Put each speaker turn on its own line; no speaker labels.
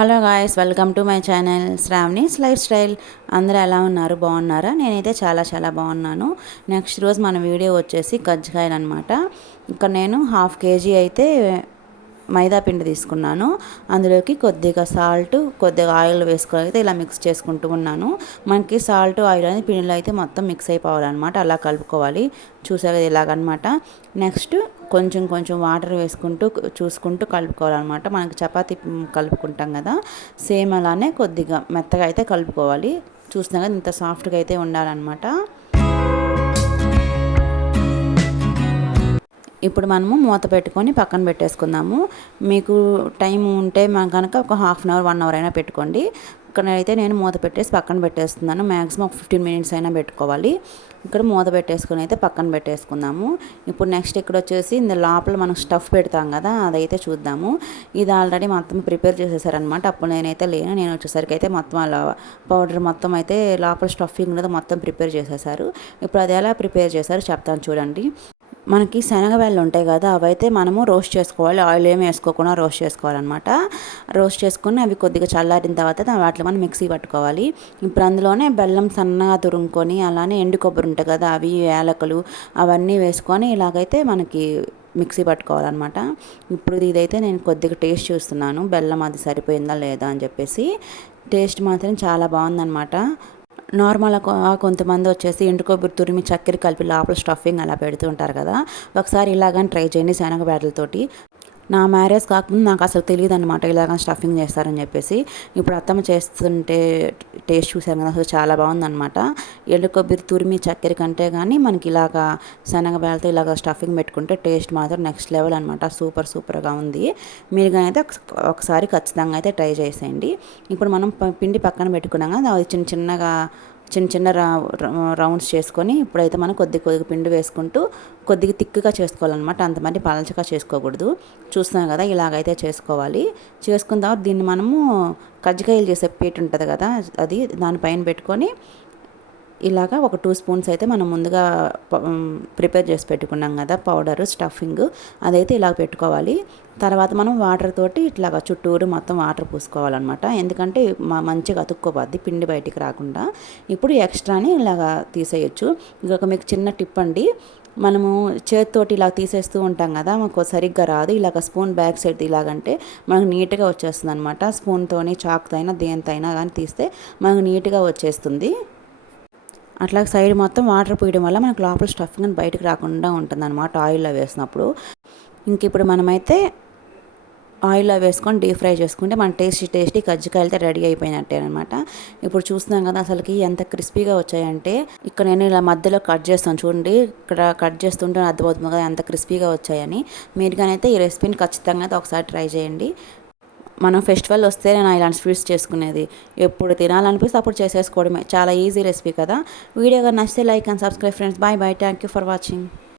Hello guys welcome to my channel Shravani lifestyle. అందరూ ఎలా ఉన్నారు? బాగున్నారా? నేనైతే చాలా చాలా బాగున్నాను. నెక్స్ట్ రోజు మన వీడియో వచ్చేసి కజ్జికాయలు అనమాట ఇక్కడ నేను హాఫ్ కేజీ అయితే మైదా పిండి తీసుకున్నాను. అందులోకి కొద్దిగా సాల్ట్ కొద్దిగా ఆయిల్ వేసుకొని అయితే ఇలా మిక్స్ చేసుకుంటూ ఉన్నాను. మనకి సాల్ట్ ఆయిల్ అనేది పిండిలో అయితే మొత్తం మిక్స్ అయిపోవాలన్నమాట. అలా కలుపుకోవాలి. చూసారు ఇలాగనమాట నెక్స్ట్ కొంచెం కొంచెం వాటర్ వేసుకుంటూ చూసుకుంటూ కలుపుకోవాలన్నమాట. మనకి చపాతీ కలుపుకుంటాం కదా సేమ్ అలానే కొద్దిగా మెత్తగా అయితే కలుపుకోవాలి. చూసినా కదా ఇంత సాఫ్ట్గా అయితే ఉండాలన్నమాట. ఇప్పుడు మనము మూత పెట్టుకొని పక్కన పెట్టేసుకుందాము. మీకు టైం ఉంటే మనం కనుక ఒక half an hour one hour అయినా పెట్టుకోండి. ఇక్కడైతే నేను మూత పెట్టేసి పక్కన పెట్టేస్తున్నాను. మ్యాక్సిమం ఒక ఫిఫ్టీన్ మినిట్స్ అయినా పెట్టుకోవాలి. ఇక్కడ మూత పెట్టేసుకుని అయితే పక్కన పెట్టేసుకుందాము. ఇప్పుడు నెక్స్ట్ ఇక్కడ వచ్చేసి ఇంత లోపల మనం స్టఫ్ పెడతాం కదా అదైతే చూద్దాము. ఇది ఆల్రెడీ మొత్తం ప్రిపేర్ చేసేసారనమాట అప్పుడు నేనైతే లేను. నేను వచ్చేసరికి అయితే మొత్తం అలా పౌడర్ మొత్తం అయితే లోపల స్టఫింగ్ అనేది మొత్తం ప్రిపేర్ చేసేసారు. ఇప్పుడు అది ఎలా ప్రిపేర్ చేశారు చెప్తాను చూడండి. మనకి శనగవేళ్ళు ఉంటాయి కదా అవైతే మనము రోస్ట్ చేసుకోవాలి. ఆయిల్ ఏమి వేసుకోకుండా రోస్ట్ చేసుకోవాలన్నమాట. రోస్ట్ చేసుకుని అవి కొద్దిగా చల్లారిన తర్వాత వాటిలో మనం మిక్సీ పట్టుకోవాలి. ఇప్పుడు అందులోనే బెల్లం సన్నగా తురుముకొని అలానే ఎండు కొబ్బరి ఉంటాయి కదా అవి ఏలకలు అవన్నీ వేసుకొని ఇలాగైతే మనకి మిక్సీ పట్టుకోవాలన్నమాట. ఇప్పుడు ఇదైతే నేను కొద్దిగా టేస్ట్ చూస్తున్నాను. బెల్లం అది సరిపోయిందా లేదా అని చెప్పేసి. టేస్ట్ మాత్రం చాలా బాగుందన్నమాట. నార్మల్గా కొంతమంది వచ్చేసి ఎండు తురిమి చక్కెర కలిపి లోపల స్టఫింగ్ అలా పెడుతూ ఉంటారు కదా. ఒకసారి ఇలాగని ట్రై చేయండి శనగ బ్యాటలతోటి నా మ్యారేజ్ కాకముందు నాకు అసలు తెలియదు అనమాట ఇలాగ స్టఫింగ్ చేస్తారని చెప్పేసి. ఇప్పుడు అత్తమ్మ చేస్తుంటే టేస్ట్ చూసాను కదా అసలు చాలా బాగుందనమాట ఎండు కొబ్బరి తురిమి చక్కెర కంటే కానీ మనకి ఇలాగా శనగబేలతో ఇలాగ స్టఫింగ్ పెట్టుకుంటే టేస్ట్ మాత్రం నెక్స్ట్ లెవెల్ అనమాట సూపర్ సూపర్గా ఉంది. మీరు కానీ అయితే ఒకసారి ఖచ్చితంగా అయితే ట్రై చేసేయండి. ఇప్పుడు మనం పిండి పక్కన పెట్టుకున్నాం కదా చిన్న చిన్నగా చిన్న చిన్న రౌండ్స్ చేసుకొని ఇప్పుడైతే మనం కొద్ది కొద్దిగా పిండి వేసుకుంటూ కొద్దిగా తిక్కుగా చేసుకోవాలన్నమాట. అంతమంది పలచగా చేసుకోకూడదు. చూస్తున్నాం కదా ఇలాగైతే చేసుకోవాలి. చేసుకున్న తర్వాత దీన్ని మనము కజ్జికాయలు చేసే పీట ఉంటుంది కదా అది దానిపైన పెట్టుకొని ఇలాగా ఒక టూ స్పూన్స్ అయితే మనం ముందుగా ప్రిపేర్ చేసి పెట్టుకున్నాం కదా పౌడరు స్టఫింగ్ అదైతే ఇలా పెట్టుకోవాలి. తర్వాత మనం వాటర్ తోటి ఇట్లాగా చుట్టూరు మొత్తం వాటర్ పూసుకోవాలన్నమాట. ఎందుకంటే మంచిగా అతుక్కోపోద్ది పిండి బయటికి రాకుండా. ఇప్పుడు ఎక్స్ట్రాని ఇలాగా తీసేయచ్చు. ఇంకొక మీకు చిన్న టిప్ అండి. మనము చేతితోటి ఇలా తీసేస్తూ ఉంటాం కదా మాకు సరిగ్గా రాదు. ఇలాగ స్పూన్ బ్యాక్ సైడ్ ఇలాగంటే మనకు నీట్గా వచ్చేస్తుంది అనమాట స్పూన్తోని చాక్తో అయినా దేనితో అయినా కానీ తీస్తే మనకు నీట్గా వచ్చేస్తుంది. అట్లా సైడ్ మొత్తం వాటర్ పోయడం వల్ల మనకు లోపల స్టఫింగ్ బయటకు రాకుండా ఉంటుంది అనమాట ఆయిల్లో వేసినప్పుడు. ఇంక ఇప్పుడు మనమైతే ఆయిల్లో వేసుకొని డీప్ ఫ్రై చేసుకుంటే మన టేస్టీ టేస్టీ కజ్జికాయలతో రెడీ అయిపోయినట్టే అనమాట ఇప్పుడు చూస్తున్నాం కదా అసలుకి ఎంత క్రిస్పీగా వచ్చాయంటే ఇక్కడ నేను ఇలా మధ్యలో కట్ చేస్తాను చూడండి. ఇక్కడ కట్ చేస్తుంటే అర్థమవుతుంది కదా ఎంత క్రిస్పీగా వచ్చాయని. మీరు కానీ అయితే ఈ రెసిపీని ఖచ్చితంగా అయితే ఒకసారి ట్రై చేయండి. మనం ఫెస్టివల్ వస్తే నేను ఇలాంటి స్వీట్స్ చేసుకునేది. ఎప్పుడు తినాలనిపిస్తే అప్పుడు చేసేసుకోవడమే. చాలా ఈజీ రెసిపీ కదా. వీడియోగా నచ్చితే like and subscribe friends bye bye thank you for watching